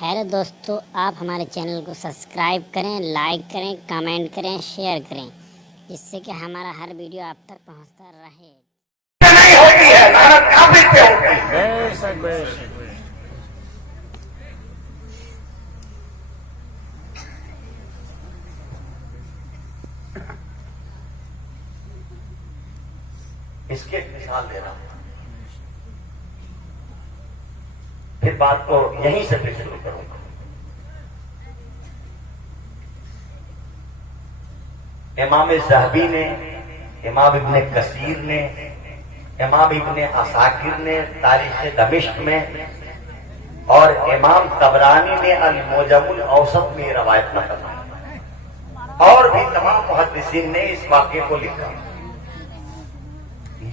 Hello دوستو، آپ ہمارے چینل کو سبسکرائب کریں، لائک کریں، کمنٹ کریں، شیئر کریں، جس سے کہ ہمارا ہر ویڈیو آپ تک پہنچتا رہے۔ نہیں ہوتی ہے، لعنت کافر پہ ہوتی ہے۔ بے شک بے شک۔ اس کی ایک مثال دے رہا ہوں، پھر بات کو یہیں سے پھر شروع کروں گا۔ امام ذہبی نے، امام ابن کثیر نے، امام ابن عساکر نے تاریخ دمشق میں، اور امام طبرانی نے المعجم الاوسط میں یہ روایت نقل کی، اور بھی تمام محدثین نے اس واقعے کو لکھا۔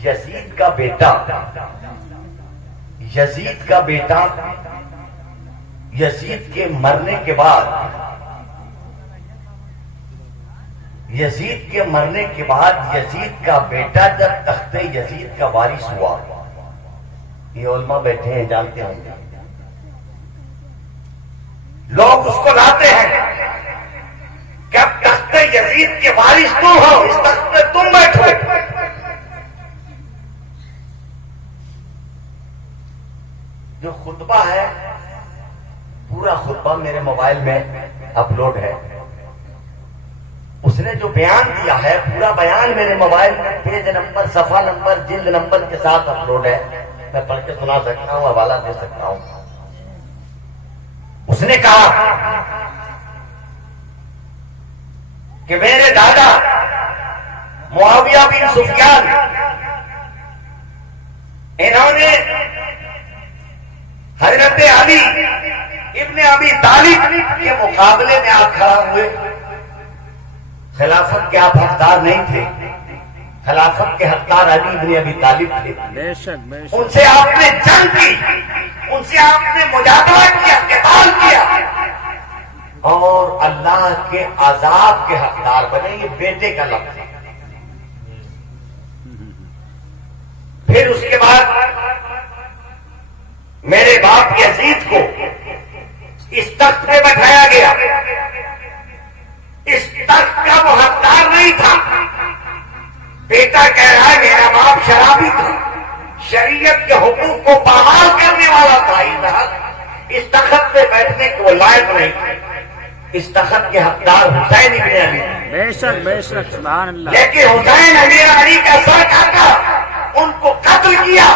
یزید کا بیٹا یزید کے مرنے کے بعد یزید کا بیٹا جب تخت یزید کا وارث ہوا، یہ علماء بیٹھے ہیں جانتے ہوں گے، لوگ اس کو لاتے ہیں کہ اب تخت یزید کے وارث تم ہو، اس تخت پہ تم بیٹھو۔ جو خطبہ ہے، پورا خطبہ میرے موبائل میں اپلوڈ ہے، اس نے جو بیان دیا ہے پورا بیان میرے موبائل میں پیج نمبر، صفحہ نمبر، جلد نمبر کے ساتھ اپلوڈ ہے، میں پڑھ کے سنا سکتا ہوں، حوالہ دے سکتا ہوں۔ اس نے کہا کہ میرے دادا معاویہ بن سفیان، انہوں نے حضرت علی ابن ابی طالب کے مقابلے میں آ کھڑا ہوئے۔ خلافت کے آپ حقدار نہیں تھے، خلافت کے حقدار علی ابن ابی طالب تھے۔ بے شک بے شک۔ ان سے آپ نے جنگ کی، ان سے آپ نے مجادلہ کیا، قتال کیا، اور اللہ کے عذاب کے حقدار بنے۔ یہ بیٹے کا لفظ ہے۔ پھر اس کے بعد میرے باپ یزید کو اس تخت پہ بٹھایا گیا۔ اس تخت کا وہ حقدار نہیں تھا۔ بیٹا کہہ رہا ہے میرا باپ شرابی تھا، شریعت کے حقوق کو پامال کرنے والا تھا، اس تخت پہ بیٹھنے کے وہ لائق نہیں تھا۔ اس تخت کے حقدار حسین ابن علی، بے شک بے شک، سبحان اللہ۔ لیکن حسین امیر علی کا سر کاٹا، ان کو قتل کیا،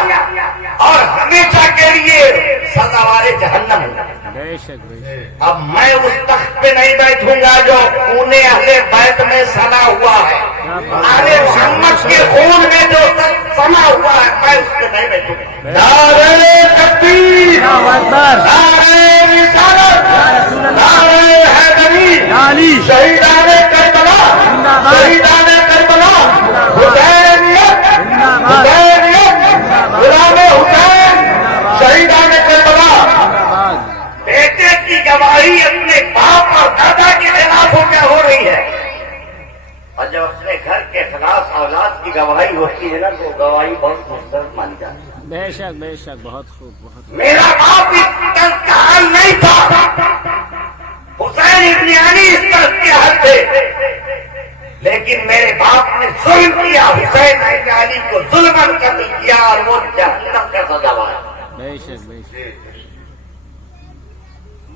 اور ہمیشہ کے لیے سزاوار جہنم ہوا۔ بے شک بے شک۔ اب میں اس تخت پہ نہیں بیٹھوں گا جو خون اہل بیت میں سنا ہوا ہے، آل محمد کے خون میں جو سنا ہوا ہے، میں اس پہ نہیں بیٹھوں گا۔ نعرہ تکبیر، اللہ اکبر، نعرہ رسالت، نعرہ حیدری، علی، شہیدان کربلا، شہیدان کربلا، حسینیت، حسینیت، غلام حسین، شہیدان کربلا۔ بیٹے کی گواہی اپنے باپ اور دادا کے خلاف ہو کیا ہو رہی ہے، اور جب اپنے گھر کے خلاف اولاد کی گواہی ہوتی ہے نا تو گواہی بہت مسترد مانی جاتی ہے۔ بے شک بے شک، بہت خوب بہت خوب۔ میرا باپ اس تخت کا حل نہیں تھا، حسین ابن علی اس تخت کے حل تھے، لیکن میرے باپ نے ظلم کیا، حسین ابن علی کو ظلماً قتل کیا، اور وہ جہنم کا سزاوار ہے۔ بے شک بے شک۔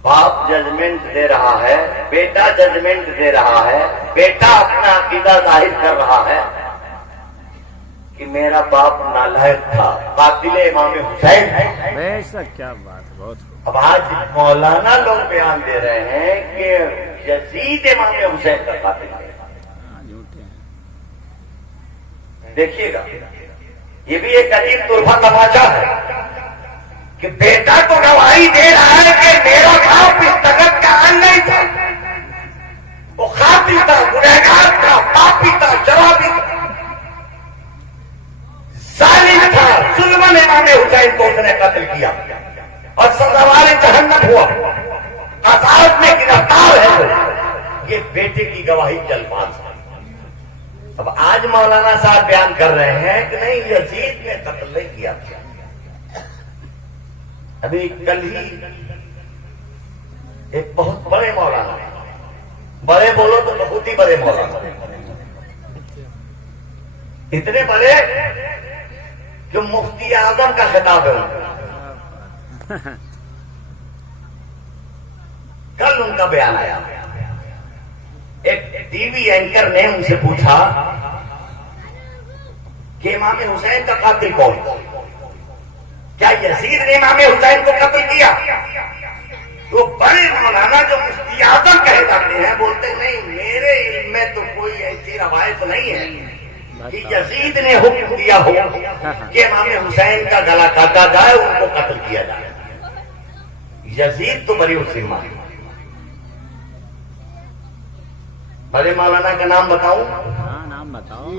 باپ ججمنٹ دے رہا ہے، بیٹا ججمنٹ دے رہا ہے، بیٹا اپنا عقیدہ ظاہر کر رہا ہے کہ میرا باپ نالائق تھا، قاتل امام حسین ہے۔ بے شک، کیا بات ہے، بہت خوب۔ اب آج مولانا لوگ بیان دے رہے ہیں کہ یزید امام حسین کا قاتل ہے۔ جھوٹے ہیں۔ دیکھیے گا، یہ بھی ایک عجیب طرفہ تماشا ہے کہ بیٹا تو گواہی دے رہا ہے کہ میرا باپ اس تخت کا حل نہیں تھا، وہ قاتل تھا، گنہگار تھا، پاپی تھا، شرابی تھا، ظالم تھا، ظلماً امام حسین کو اس نے قتل کیا اور سزاوار جہنم ہوا، عذاب میں گرفتار ہے وہ۔ یہ بیٹے کی گواہی کے الفاظ ہیں۔ اب آج مولانا صاحب بیان کر رہے ہیں کہ نہیں یزید نے قتل نہیں کیا تھا۔ ابھی کل ہی ایک بہت بڑے مولانا، بڑے بولو تو بہت ہی بڑے مولانا، اتنے بڑے کہ مفتی اعظم کا خطاب ہے ان کو۔ کل ان کا بیان آیا، ایک ٹی وی اینکر نے ان سے پوچھا کہ امام حسین کا قاتل کون؟ کیا یزید نے امام حسین کو قتل کیا؟ تو بڑے مولانا جو مفتی اعظم کہے جاتے ہیں بولتے نہیں، میرے علم میں تو کوئی ایسی روایت نہیں ہے کہ یزید نے حکم دیا ہو کہ امام حسین کا گلا کاٹا جائے، ان کو قتل کیا جائے۔ یزید تو بری الذمہ ہے۔ بڑے مولانا کا نام بتاؤں؟ ہاں نام بتاؤ،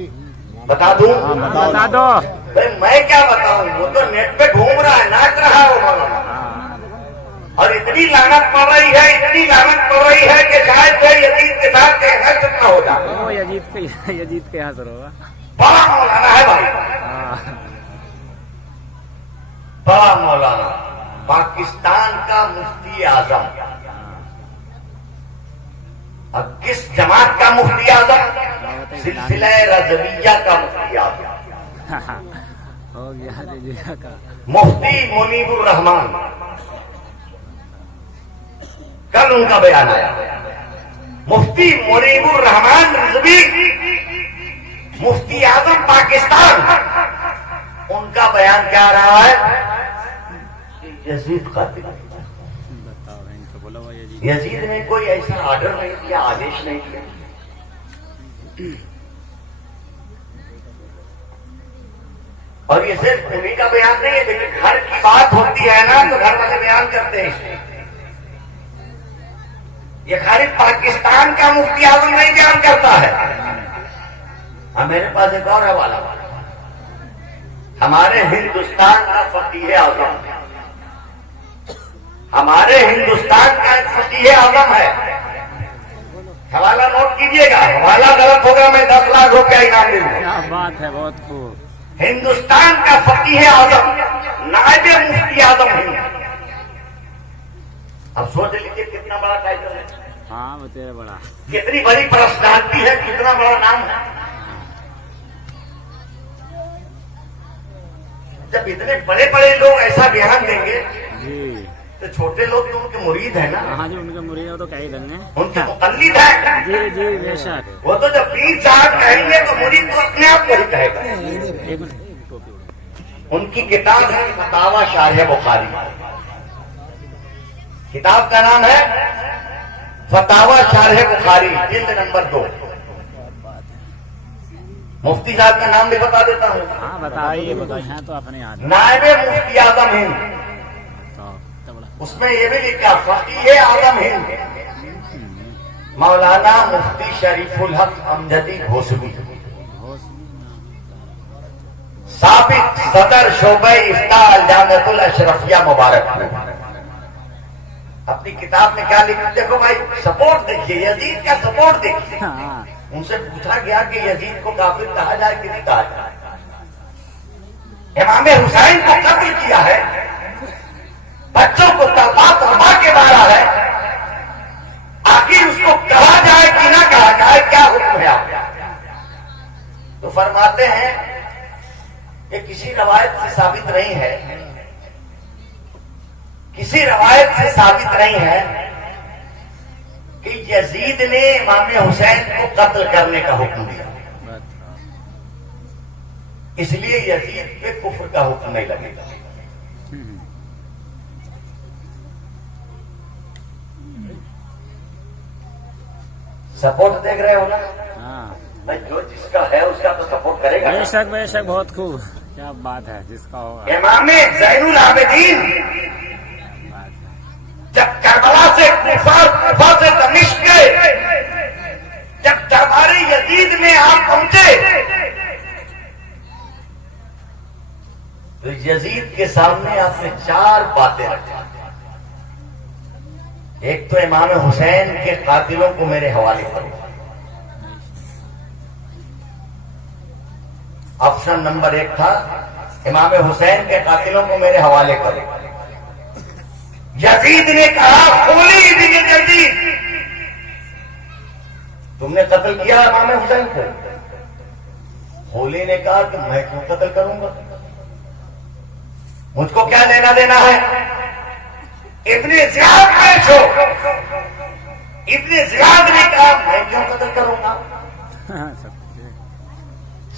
بتا دوں؟ بتا دو۔ بھائی میں کیا بتاؤں، وہ تو نیٹ پہ گھوم رہا ہے، ناچ رہا ہے وہ مولانا، اور اتنی لعنت پڑ رہی ہے، اتنی لعنت پڑ رہی ہے کہ شاید کوئی یزید کے ساتھ حشر نہ ہو جائے۔ وہ یزید کے حاضر ہوگا۔ بڑا مولانا ہے بھائی، بڑا مولانا، پاکستان کا مفتی اعظم۔ اب کس جماعت کا مفتی اعظم؟ سلسلہ رضویہ کا مفتی اعظم، ہو گیا رضویہ کا مفتی منیب الرحمان۔ کل ان کا بیان آیا، مفتی منیب الرحمان رضوی، مفتی اعظم پاکستان، ان کا بیان کیا رہا ہے کہ یزید قاتل ہے۔ بتاؤ ان کو بولو وہ یزید۔ یزید نے کوئی ایسا آرڈر نہیں کیا، آدیش نہیں کیا۔ اور یہ صرف انہیں کا بیان نہیں ہے، لیکن گھر کی بات ہوتی ہے نا تو گھر والے بیان کرتے ہیں اس میں۔ یہ خالد پاکستان کا مفتی اعظم نہیں بیان کرتا ہے۔ ہاں میرے پاس ایک اور حوالہ، ہمارے ہندوستان کا فقیہ اعظم، ہمارے ہندوستان کا ایک فقیہ اعظم ہے، حوالہ نوٹ کیجئے گا، حوالہ غلط ہوگا میں 10 لاکھ روپیہ انعام دوں گا۔ کیا بات ہے، بہت خوب۔ ہندوستان کا فقیہ اعظم، نائب مفتی اعظم ہے۔ اب سوچ لیجیے کتنا بڑا ٹائٹل ہے، ہاں وہ تیرے بڑا، کتنی بڑی پرسنالٹی ہے، کتنا بڑا نام ہے۔ جب اتنے بڑے بڑے لوگ ایسا بیان دیں گے جی تو چھوٹے لوگ تو ان کے مرید ہیں نا، ہاں جو ان کے مرید ہیں تو کہہ ہی دیں گے۔ ان کے مقلد ہیں۔ جی جی بے شک۔ وہ تو جب پیر صاحب کہیں گے تو مرید تو اپنے آپ کو ہی کہے گا۔ ایک منٹ، ٹوپی اڑا۔ ان کی کتاب ہے فتاوی شارح بخاری، کتاب کا نام ہے فتاوی شارح بخاری، جلد نمبر 2۔ مفتی صاحب کا نام بھی بتا دیتا ہوں، ہاں بتائیے بتائیے، تو اپنے یاد نائب مفتی اعظم ہند۔ اس میں یہ بھی لکھا فقیہ اعظم ہند مولانا مفتی شریف الحق امجدی گھوسوی، سابق صدر شعبہ افتاء الجامعۃ الاشرفیہ مبارک۔ اپنی کتاب میں کیا لکھا دیکھو بھائی، سپورٹ دیکھیے، یزید کا سپورٹ دیکھیے۔ ہاں ان سے پوچھا گیا کہ یزید کو کافر کہا جائے کہ نہیں کہا جائے؟ امام حسین کو قتل کیا ہے، بچوں کو تلبا کے مارا ہے، آخر اس کو کہا جائے کہ نہ کہا جائے، کیا حکم ہے آپ کا؟ تو فرماتے ہیں کہ کسی روایت سے ثابت نہیں ہے، کسی روایت سے ثابت نہیں ہے کہ یزید نے امام حسین کو قتل کرنے کا حکم دیا، اس لیے یزید پہ کفر کا حکم نہیں لگے گا۔ سپورٹ دیکھ رہے ہو نا؟ ہاں بھائی جو جس کا ہے اس کا تو سپورٹ کرے گا۔ بے شک بہت خوب، کیا بات ہے، جس کا ہوگا امام زین العابدین جب کربلا سے کوفہ سے دمشق گئے، جب دربار یزید میں آپ پہنچے تو یزید کے سامنے آپ نے 4 باتیں رکھی۔ ایک تو امام حسین کے قاتلوں کو میرے حوالے کرو، آپشن نمبر 1 تھا امام حسین کے قاتلوں کو میرے حوالے کرو۔ یزید نے کہا خولید ہے یہ یزید تم نے قتل کیا امام حسین کو؟ ہولی نے کہا کہ میں کیوں قتل کروں گا، مجھ کو کیا لینا دینا ہے؟ ابن زیاد عیش ہو، ابن زیاد نے کہا میں کیوں قتل کروں گا؟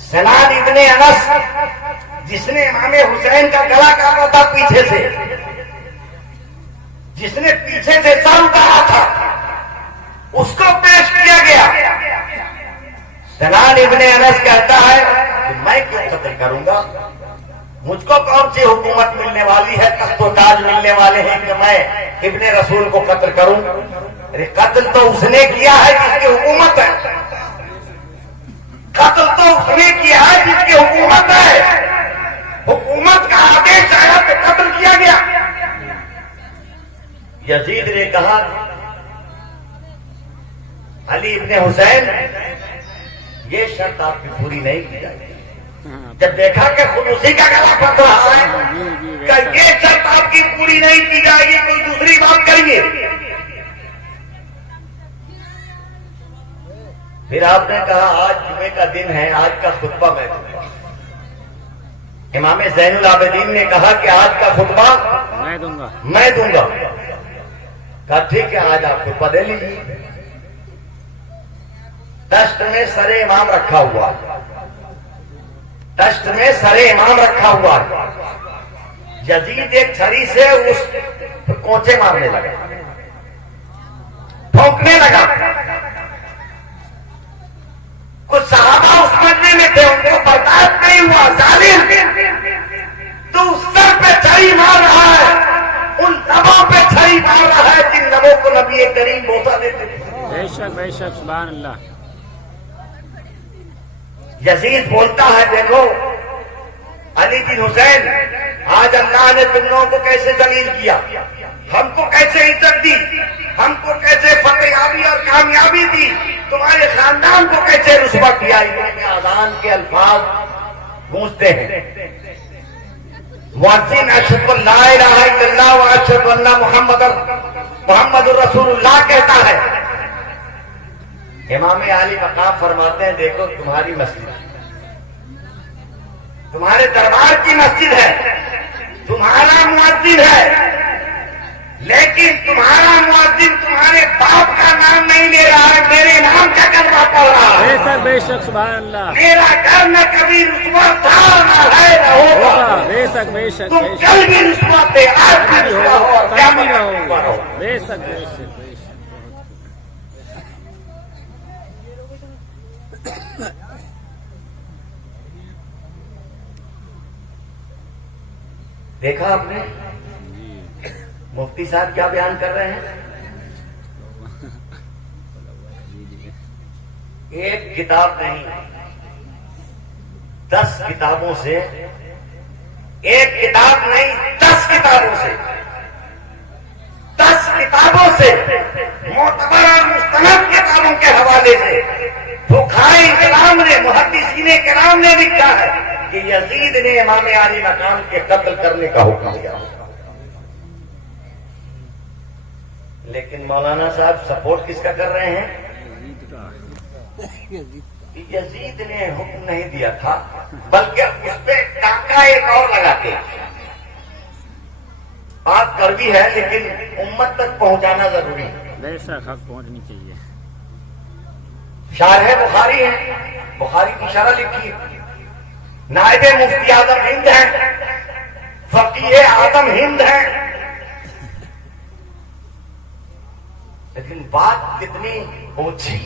سنان ابن انس جس نے امام حسین کا گلا کاٹا تھا پیچھے سے، جس نے پیچھے سے سر اتارا تھا، اس کو پیش کیا گیا۔ سنان ابن انس کہتا ہے کہ میں کیوں قتل کروں گا، مجھ کو کون سی حکومت ملنے والی ہے، تخت و تاج ملنے والے ہیں کہ میں ابن رسول کو قتل کروں؟ ارے قتل تو اس نے کیا ہے جس کی حکومت ہے، قتل تو اس نے کیا ہے جس کی حکومت ہے، حکومت کا آدیش آیا تو قتل کیا گیا۔ یزید نے کہا علی ابن حسین یہ شرط آپ کی پوری نہیں کی جائے گی۔ جب دیکھا کہ خود اسی کا گلا پھٹ رہا ہے کہ یہ شرط آپ کی پوری نہیں کی جائے گی، کوئی دوسری بات کریے۔ پھر آپ نے کہا آج جمعے کا دن ہے، آج کا خطبہ میں دوں گا۔ امام زین العابدین نے کہا کہ آج کا خطبہ میں دوں گا۔ کہا ٹھیک ہے آج آپ خطبہ دے لیجیے۔ دشت میں سر امام رکھا ہوا، دشت میں سر امام رکھا ہوا، یزید ایک چھری سے اس کوچے مارنے لگا، ٹھونکنے لگا۔ کچھ صحابہ اس مجمع میں تھے، ان کو برداشت نہیں ہوا، ظالم تو سر پہ چھری مار رہا ہے، ان لبوں پہ چھری مار رہا ہے جن لبوں کو نبی کریم بوسہ دیتے تھے۔ بے شک بے شک، سبحان اللہ۔ یزید بولتا ہے دیکھو علی بن حسین، آج اللہ نے تم لوگوں کو کیسے ذلیل کیا، ہم کو کیسے عزت دی، ہم کو کیسے فتحیابی اور کامیابی دی، تمہارے خاندان کو کیسے رسوا کیا۔ امام اذان کے الفاظ گونجتے ہیں، مؤذن اشہد ان لا الہ الا اللہ و اشہد ان محمد رسول اللہ کہتا ہے۔ امام علی مقام فرماتے ہیں دیکھو تمہاری مسجد، تمہارے دربار کی مسجد ہے، تمہارا مؤذن ہے، لیکن تمہارا مؤذن تمہارے باپ کا نام نہیں لے رہا ہے، میرے نام کا کلمہ پڑھ رہا ہے۔ بے شک بے شک، سبحان اللہ۔ میرا گھر نہ کبھی رسوا تھا نہ ہے نہ ہوگا، بے شک بے شک، تم کل بھی رسوا تھے، آج بھی رسوا ہو اور کیا رسوا ہو۔ بے شک بے شک بے شک۔ دیکھا آپ نے مفتی صاحب کیا بیان کر رہے ہیں؟ ایک کتاب نہیں 10 کتابوں سے، ایک کتاب نہیں 10 کتابوں سے، 10 کتابوں سے، معتبر اور مستند کتابوں کے حوالے سے فقہائے کرام نے، محدثین کرام نے لکھا ہے کہ یزید نے امام علی مقام کے قتل کرنے کا حکم دیا۔ لیکن مولانا صاحب سپورٹ کس کا کر رہے ہیں؟ یزید نے حکم نہیں دیا تھا، بلکہ اس پہ ٹانکا ایک اور لگاتے۔ بات کڑوی ہے لیکن امت تک پہنچانا ضروری ہے۔ بے شک حق پہنچنی چاہیے۔ شارح بخاری ہے، بخاری کی شرح لکھی ہے، نائب مفتی اعظم ہند ہیں، فقیہ اعظم ہند ہیں، لیکن بات کتنی اونچی،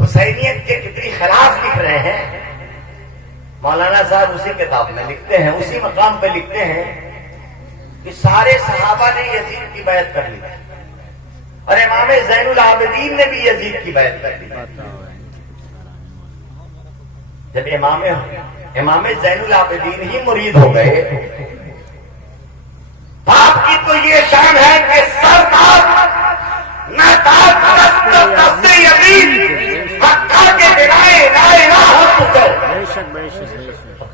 حسینیت کے کتنی خلاف لکھ رہے ہیں۔ مولانا صاحب اسی کتاب میں لکھتے ہیں، اسی مقام پہ لکھتے ہیں کہ سارے صحابہ نے یزید کی بیعت کر لی اور امام زین العابدین نے بھی یزید کی بیعت کر لی۔ جب امام زین العابدین ہی مرید ہو گئے، باپ کی تو یہ شان ہے کہ سردار نہ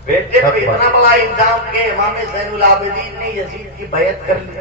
بیٹے کو اتنا بڑا الزام کہ امام زین العابدین نے یزید کی بیعت کر لی۔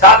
7